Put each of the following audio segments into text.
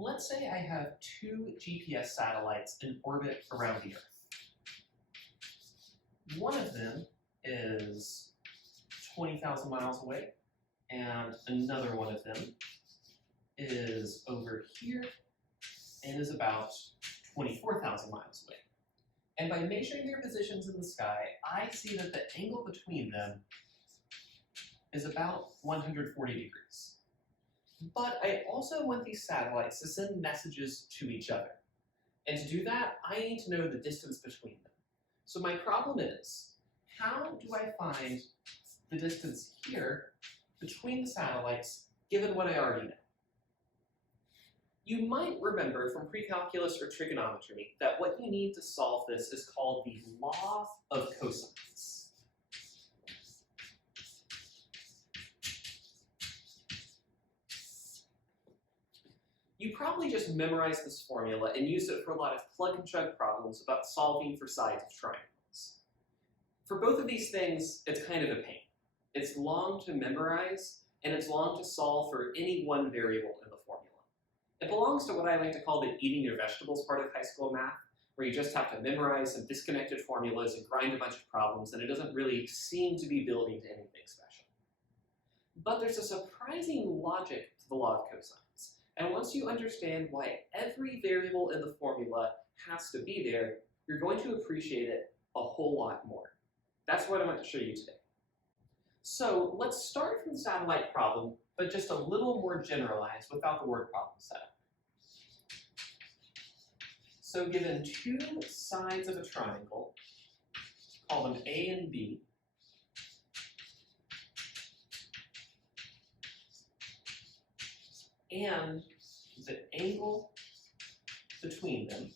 Let's say I have two GPS satellites in orbit around the Earth. One of them is 20,000 miles away, and another one of them is over here and is about 24,000 miles away. And by measuring their positions in the sky, I see that the angle between them is about 140 degrees. But I also want these satellites to send messages to each other. And to do that, I need to know the distance between them. So my problem is, how do I find the distance here between the satellites, given what I already know? You might remember from pre-calculus or trigonometry that what you need to solve this is called the Law of Cosines. You probably just memorized this formula and used it for a lot of plug-and-chug problems about solving for sides of triangles. For both of these things, it's kind of a pain. It's long to memorize, and it's long to solve for any one variable in the formula. It belongs to what I like to call the eating your vegetables part of high school math, where you just have to memorize some disconnected formulas and grind a bunch of problems, and it doesn't really seem to be building to anything special. But there's a surprising logic to the law of cosines. And once you understand why every variable in the formula has to be there, you're going to appreciate it a whole lot more. That's what I want to show you today. So let's start from the satellite problem, but just a little more generalized without the word problem set up. So given two sides of a triangle, call them A and B, and the angle between them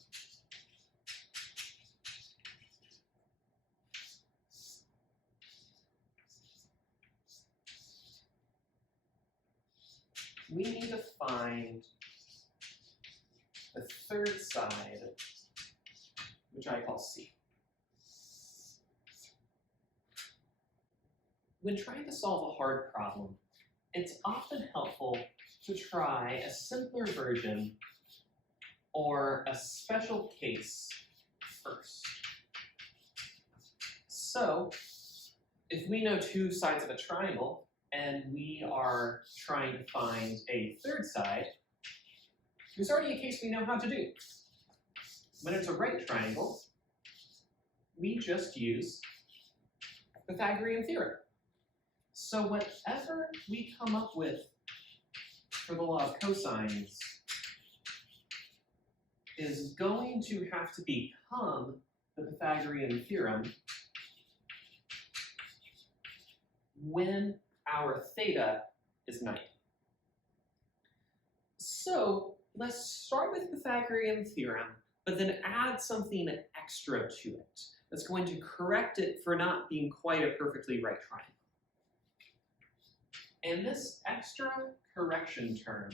we need to find the third side, which I call C. When trying to solve a hard problem, it's often helpful to try a simpler version or a special case first. So, if we know two sides of a triangle and we are trying to find a third side, there's already a case we know how to do. When it's a right triangle, we just use the Pythagorean theorem. So whatever we come up with for the law of cosines is going to have to become the Pythagorean theorem when our theta is 90. So let's start with the Pythagorean theorem, but then add something extra to it that's going to correct it for not being quite a perfectly right triangle. And this extra correction term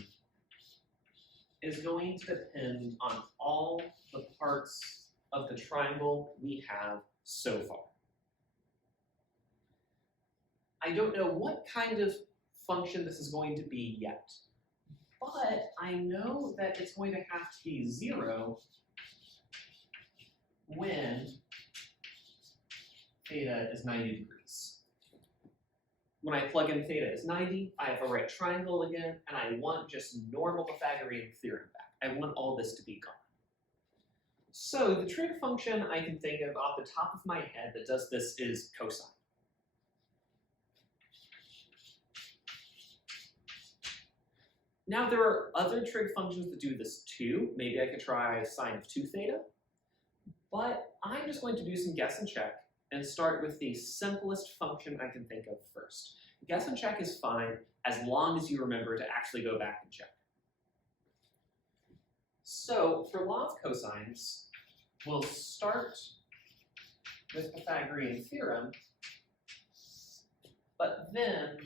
is going to depend on all the parts of the triangle we have so far. I don't know what kind of function this is going to be yet, but I know that it's going to have to be 0 when theta is 90 degrees. When I plug in theta is 90, I have a right triangle again, and I want just normal Pythagorean theorem back. I want all this to be gone. So the trig function I can think of off the top of my head that does this is cosine. Now there are other trig functions that do this too. Maybe I could try sine of 2 theta, but I'm just going to do some guess and check and start with the simplest function I can think of first. Guess and check is fine as long as you remember to actually go back and check. So for law of cosines, we'll start with Pythagorean theorem, but then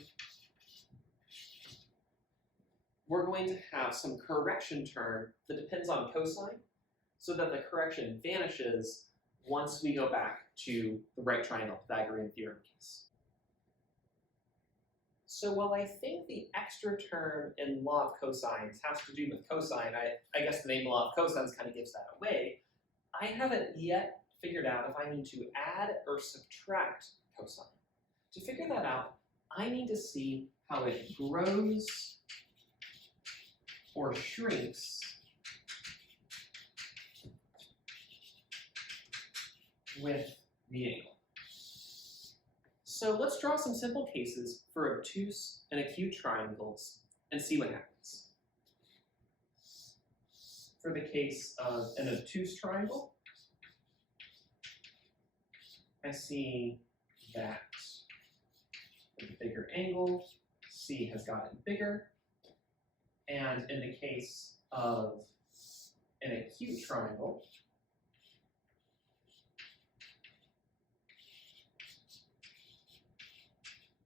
we're going to have some correction term that depends on cosine, so that the correction vanishes once we go back to the right triangle Pythagorean theorem case. So while I think the extra term in law of cosines has to do with cosine, I guess the name law of cosines kind of gives that away, I haven't yet figured out if I need to add or subtract cosine. To figure that out, I need to see how it grows or shrinks with the angle. So let's draw some simple cases for obtuse and acute triangles and see what happens. For the case of an obtuse triangle, I see that with a bigger angle, C has gotten bigger. And in the case of an acute triangle,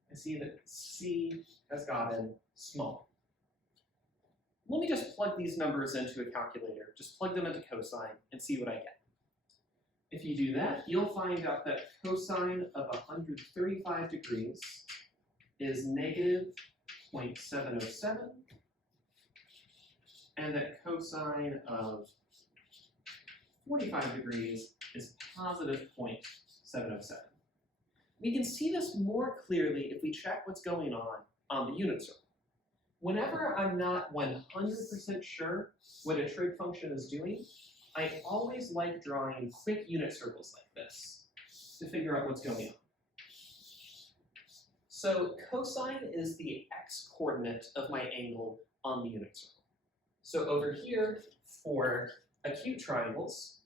I see that C has gotten smaller. Let me just plug these numbers into a calculator. Just plug them into cosine and see what I get. If you do that, you'll find out that cosine of 135 degrees is negative 0.707, and that cosine of 45 degrees is positive 0.707. We can see this more clearly if we check what's going on the unit circle. Whenever I'm not 100% sure what a trig function is doing, I always like drawing quick unit circles like this to figure out what's going on. So cosine is the x-coordinate of my angle on the unit circle. So over here, for acute triangles,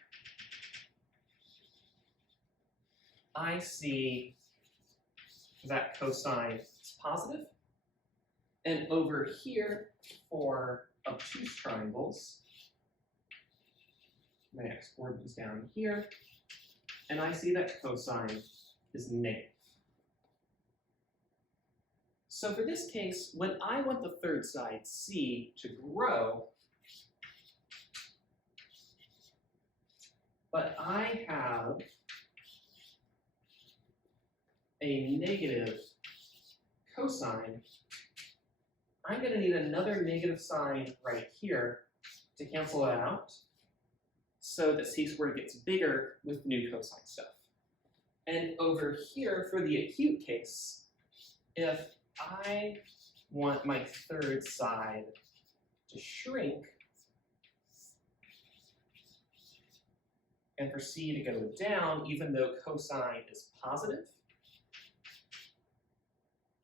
I see that cosine is positive. And over here, for obtuse triangles, my x-coordinate is down here, and I see that cosine is negative. So for this case, when I want the third side, C, to grow, but I have a negative cosine, I'm going to need another negative sign right here to cancel that out so that C squared gets bigger with new cosine stuff. And over here, for the acute case, if I want my third side to shrink and for C to go down, even though cosine is positive,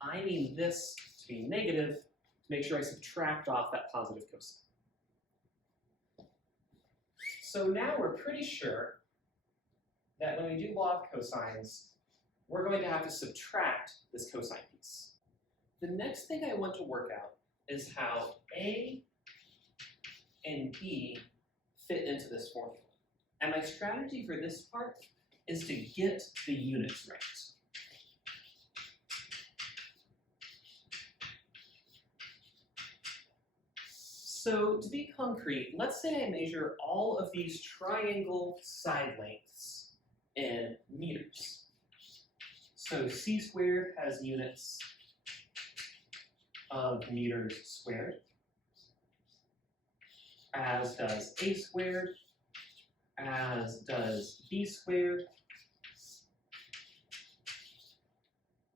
I need this to be negative to make sure I subtract off that positive cosine. So now we're pretty sure that when we do law of cosines, we're going to have to subtract this cosine piece. The next thing I want to work out is how A and B fit into this formula. And my strategy for this part is to get the units right. So to be concrete, let's say I measure all of these triangle side lengths in meters. So C squared has units of meters squared, as does A squared, as does B squared.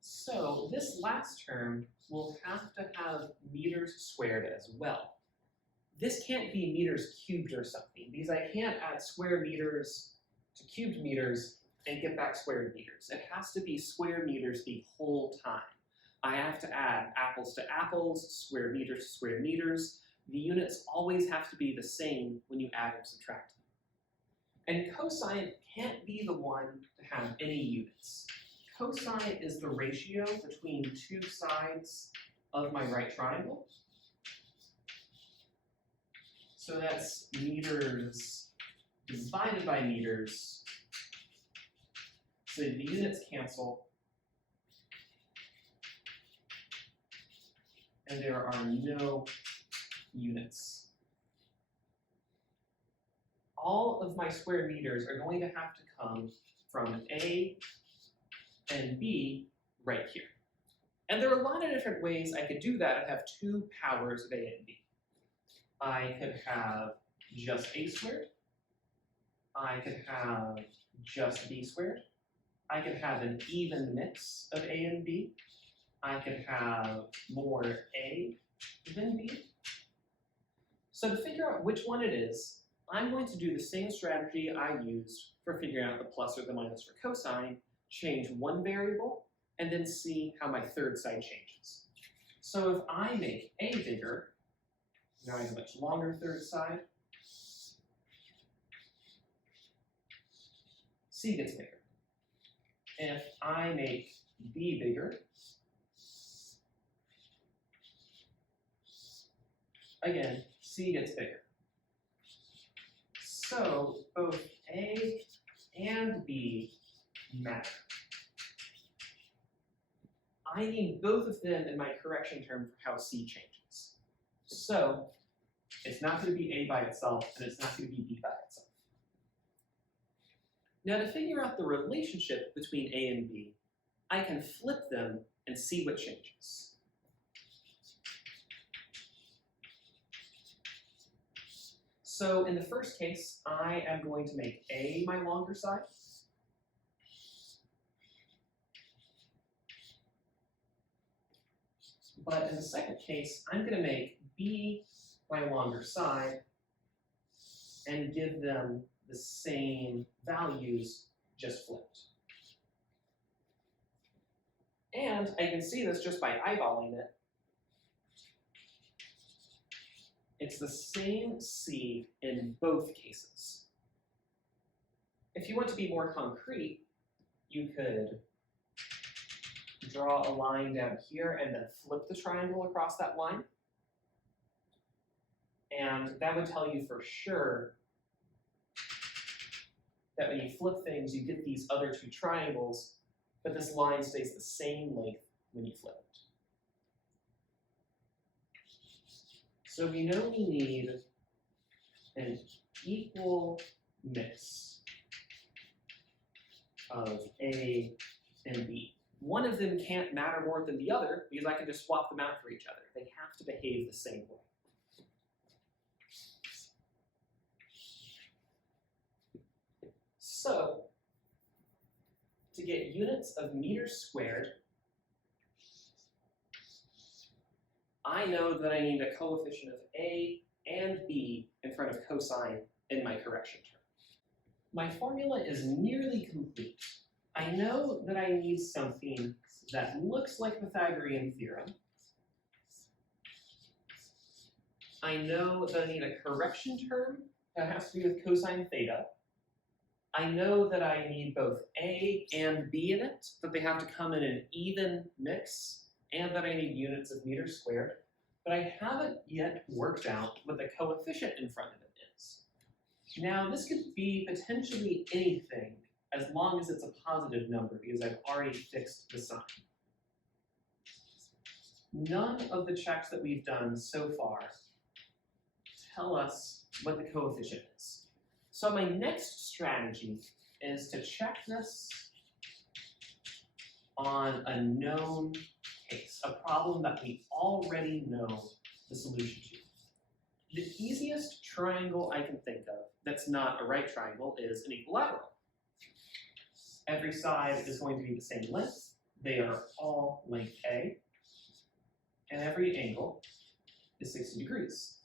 So this last term will have to have meters squared as well. This can't be meters cubed or something, because I can't add square meters to cubed meters and get back squared meters. It has to be square meters the whole time. I have to add apples to apples, square meters to square meters. The units always have to be the same when you add and subtract them. And cosine can't be the one to have any units. Cosine is the ratio between two sides of my right triangle. So that's meters divided by meters. So the units cancel. And there are no units. All of my square meters are going to have to come from A and B right here. And there are a lot of different ways I could do that and have two powers of a and b. I could have just a squared. I could have just b squared. I could have an even mix of a and b. I could have more a than b. So to figure out which one it is, I'm going to do the same strategy I used for figuring out the plus or the minus for cosine, change one variable, and then see how my third side changes. So if I make a bigger, now I have a much longer third side, c gets bigger. If I make b bigger, again, c gets bigger. So both a and b matter. I need both of them in my correction term for how c changes. So it's not going to be a by itself, and it's not going to be b by itself. Now to figure out the relationship between a and b, I can flip them and see what changes. So in the first case, I am going to make a my longer side. But in the second case, I'm going to make b my longer side and give them the same values, just flipped. And I can see this just by eyeballing it. It's the same c in both cases. If you want to be more concrete, you could draw a line down here and then flip the triangle across that line. And that would tell you for sure that when you flip things, you get these other two triangles, but this line stays the same length when you flip it. So we know we need an equal mix of a and b. One of them can't matter more than the other because I can just swap them out for each other. They have to behave the same way. So to get units of meters squared, I know that I need a coefficient of a and b in front of cosine in my correction term. My formula is nearly complete. I know that I need something that looks like Pythagorean theorem. I know that I need a correction term that has to do with cosine theta. I know that I need both a and b in it, that they have to come in an even mix, and that I need units of meters squared, but I haven't yet worked out what the coefficient in front of it is. Now, this could be potentially anything as long as it's a positive number, because I've already fixed the sign. None of the checks that we've done so far tell us what the coefficient is. So my next strategy is to check this on a known case, a problem that we already know the solution to. The easiest triangle I can think of that's not a right triangle is an equilateral. Every side is going to be the same length. They are all length A. And every angle is 60 degrees.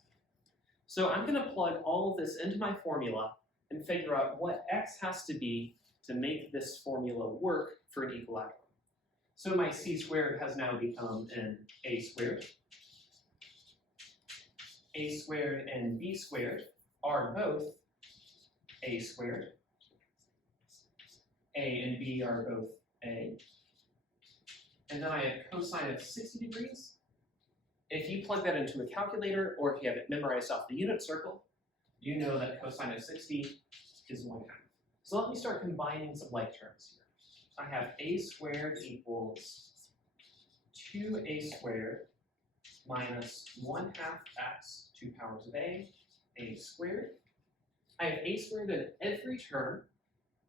So I'm going to plug all of this into my formula and figure out what x has to be to make this formula work for an equilateral. So my c squared has now become an a squared. A squared and b squared are both a squared. A and b are both a. And then I have cosine of 60 degrees. If you plug that into a calculator, or if you have it memorized off the unit circle, you know that cosine of 60 is 1/2. So let me start combining some like terms here. I have a squared equals 2a squared minus 1/2 x, 2 powers of a squared. I have a squared in every term,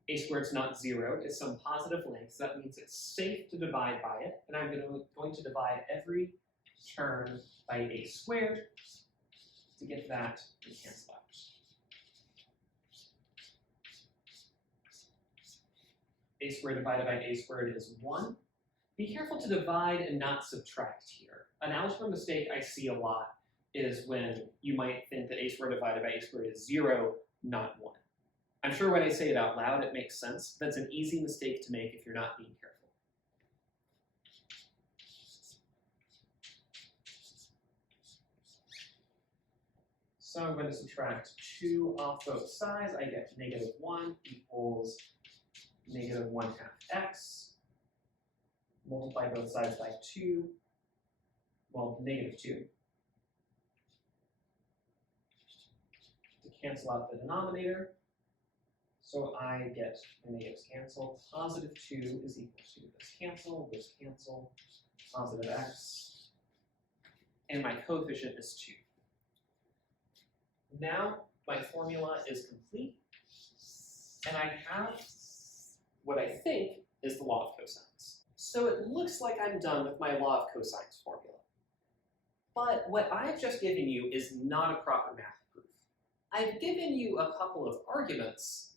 A squared's not 0, it's some positive length, so that means it's safe to divide by it, and I'm going to divide every term by a squared to get that to cancel out. A squared divided by a squared is 1. Be careful to divide and not subtract here. An algebra mistake I see a lot is when you might think that a squared divided by a squared is 0, not 1. I'm sure when I say it out loud it makes sense. That's an easy mistake to make if you're not being careful. So I'm going to subtract 2 off both sides. I get negative 1 equals negative 1/2 x. Multiply both sides by 2. Well, negative 2. To cancel out the denominator. So I get my negatives cancel. Positive 2 is equal to this cancel, positive x. And my coefficient is 2. Now my formula is complete, and I have what I think is the law of cosines. So it looks like I'm done with my law of cosines formula. But what I've just given you is not a proper math proof. I've given you a couple of arguments,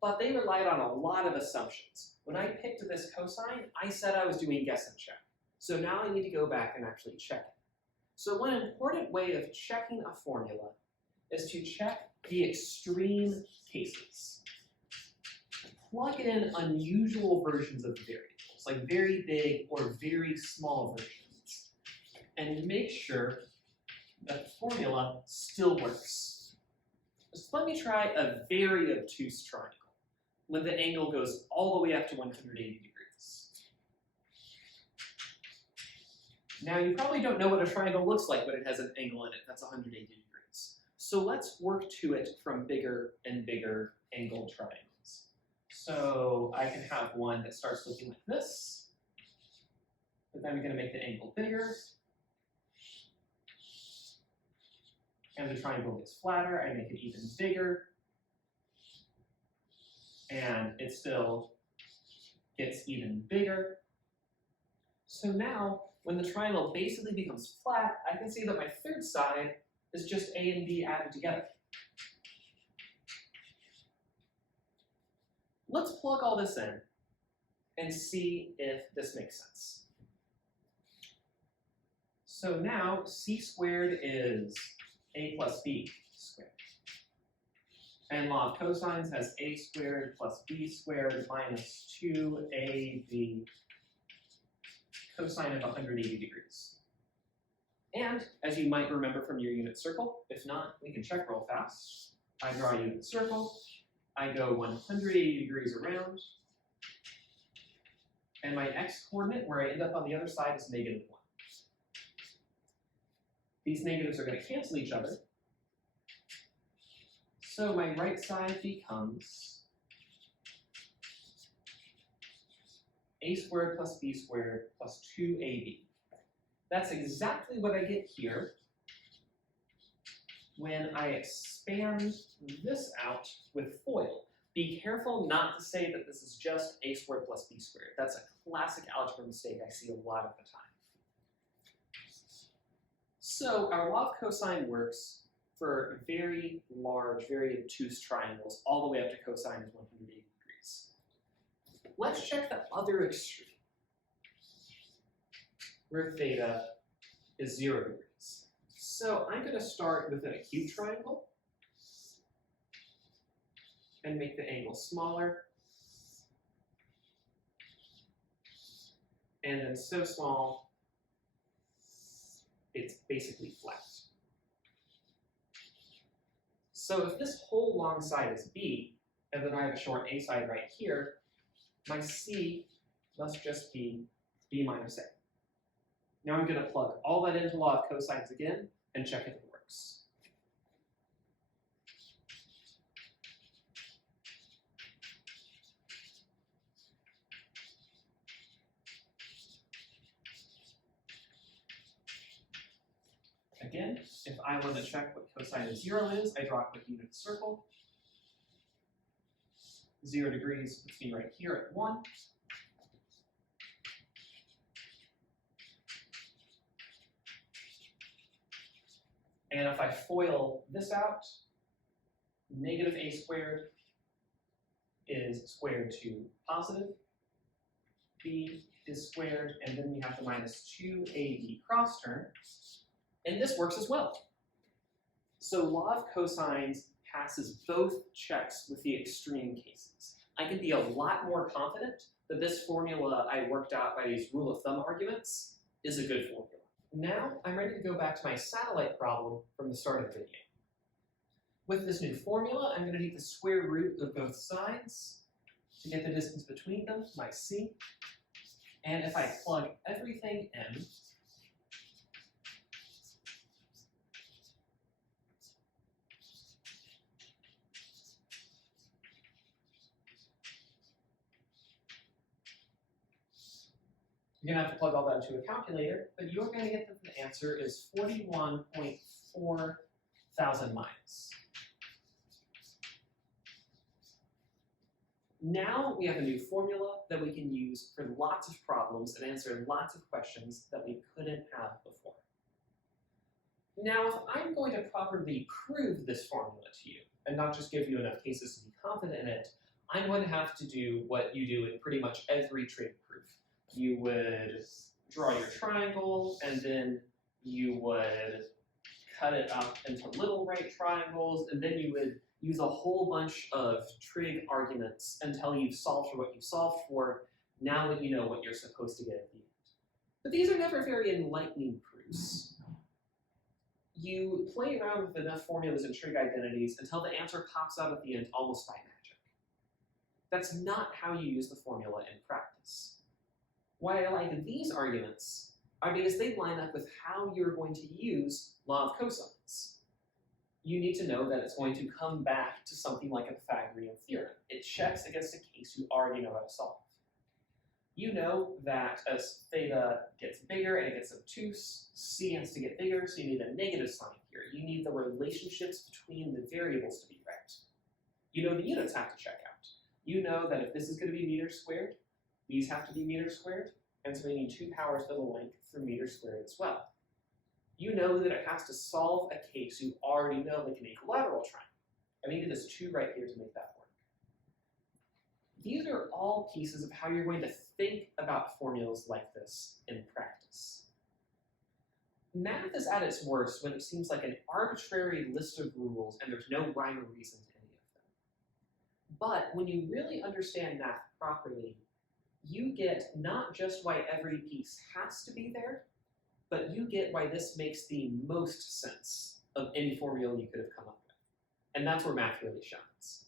but they relied on a lot of assumptions. When I picked this cosine, I said I was doing guess and check. So now I need to go back and actually check it. So one important way of checking a formula is to check the extreme cases. Plug in unusual versions of variables, like very big or very small versions, and make sure that the formula still works. Just let me try a very obtuse triangle when the angle goes all the way up to 180 degrees. Now, you probably don't know what a triangle looks like when it has an angle in it that's 180 degrees. So let's work to it from bigger and bigger angled triangles. So I can have one that starts looking like this, but then I'm going to make the angle bigger. And the triangle gets flatter, I make it even bigger. And it still gets even bigger. So now, when the triangle basically becomes flat, I can see that my third side is just A and B added together. Let's plug all this in and see if this makes sense. So now C squared is A plus B squared. And law of cosines has A squared plus B squared minus 2AB cosine of 180 degrees. And as you might remember from your unit circle, if not, we can check real fast. I draw a unit circle, I go 180 degrees around, and my x-coordinate, where I end up on the other side, is -1. These negatives are going to cancel each other, so my right side becomes A squared plus B squared plus 2AB. That's exactly what I get here when I expand this out with FOIL. Be careful not to say that this is just A squared plus B squared. That's a classic algebra mistake I see a lot of the time. So our law of cosine works for very large, very obtuse triangles, all the way up to cosine is 180 degrees. Let's check the other extreme, where theta is 0 degrees. So I'm going to start with an acute triangle and make the angle smaller, and then so small it's basically flat. So if this whole long side is B, and then I have a short A side right here, my C must just be B minus A. Now I'm going to plug all that into law of cosines again and check if it works. Again, if I want to check what cosine of 0 is, I draw a quick unit circle. 0 degrees puts me right here at 1. And if I FOIL this out, negative a squared is squared to positive b is squared, and then we have the minus 2ab cross term, and this works as well. So law of cosines passes both checks with the extreme cases. I can be a lot more confident that this formula I worked out by these rule of thumb arguments is a good formula. Now I'm ready to go back to my satellite problem from the start of the video. With this new formula, I'm going to take the square root of both sides to get the distance between them, my c. And if I plug everything in, you're going to have to plug all that into a calculator, but you're going to get that the answer is 41.4 thousand miles. Now we have a new formula that we can use for lots of problems and answer lots of questions that we couldn't have before. Now, if I'm going to properly prove this formula to you, and not just give you enough cases to be confident in it, I'm going to have to do what you do in pretty much every trig proof. You would draw your triangle, and then you would cut it up into little right triangles, and then you would use a whole bunch of trig arguments until you've solved for what you solved for, now that you know what you're supposed to get at the end. But these are never very enlightening proofs. You play around with enough formulas and trig identities until the answer pops out at the end almost by magic. That's not how you use the formula in practice. Why I like these arguments are because they line up with how you're going to use law of cosines. You need to know that it's going to come back to something like a Pythagorean theorem. It checks against a case you already know how to solve. You know that as theta gets bigger and it gets obtuse, c has to get bigger, so you need a negative sign here. You need the relationships between the variables to be right. You know the units have to check out. You know that if this is going to be meters squared, these have to be meters squared, and so we need 2 powers of the length for meters squared as well. You know that it has to solve a case you already know, like an equilateral triangle. I needed this 2 right here to make that work. These are all pieces of how you're going to think about formulas like this in practice. Math is at its worst when it seems like an arbitrary list of rules and there's no rhyme or reason to any of them. But when you really understand math properly, you get not just why every piece has to be there, but you get why this makes the most sense of any formula you could have come up with. And that's where math really shines.